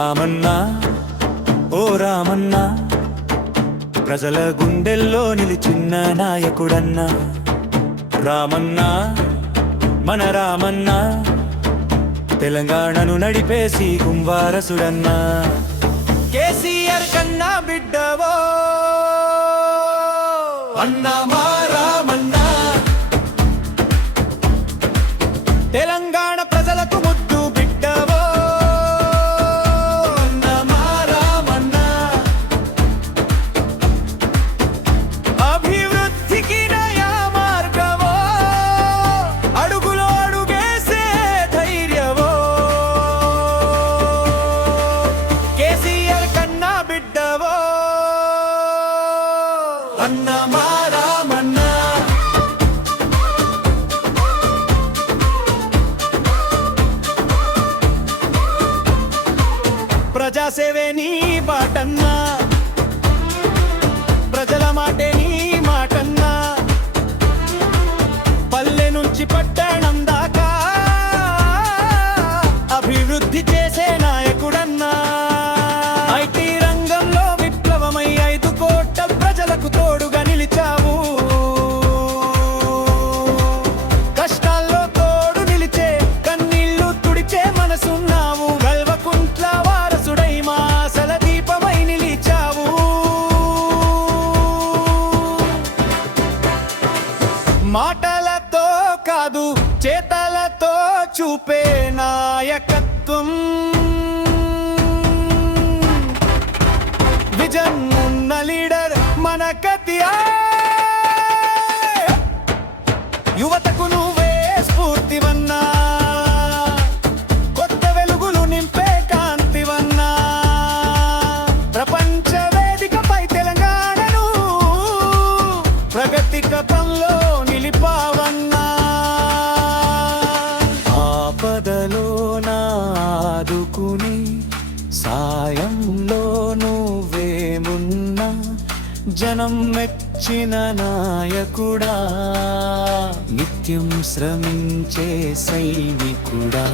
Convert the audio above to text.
రామన్నా ఓ రామన్నా, ప్రజల గుండెల్లో నిలిచిన నాయకుడన్నా. రామన్నా మన రామన్నా, తెలంగాణను నడిపేసి కుంవారసుడన్నా. కేసీఆర్ కన్నా బిడ్డవో అన్నా మా రామన్నా, తెలంగాణ ప్రజలకు ముద్దు బిడ్డవో అన్నా మా రామన్నా. అభివృద్ధికి నయా మార్గవో, అడుగులో అడుగేసే ధైర్యవో, కేసీఆర్ కన్నా బిడ్డవో అన్నా మా రామన్నా. ప్రజాసేవే నీ బాటన్నా, ప్రజల మాటే నీ మాటన్నా. పల్లె నుంచి పట్టణం దాకా అభివృద్ధి చేసే నాయకుడన్నా. ఐటీ రంగంలో విప్లవమై 5 కోట్ల ప్రజలకు తోడుగా నిలిచావు. కష్టాల్లో తోడు నిలిచే, కన్నీళ్లు తుడిచే మనసున్నావు. గల్వకుంట్ల వారసుడై మా ఆశల దీపమై నిలిచావు. మాటలతో కాదు చేతలతో చూపే నాయకత్వం, విజన్ ఉన్న లీడర్ మన కతియా. యువతకు నువ్వే స్ఫూర్తివన్నా, కొత్త వెలుగులు నింపే కాంతివన్నా. ప్రపంచ వేదికపై తెలంగాణను ప్రగతి కథంలో నిలిపావన్నా. ఆపదలో నాదుకుని సాయంలో నువ్వేమున్నా, జనం మెచ్చిన నాయకుడా, నిత్యం శ్రమించే సైనికుడా.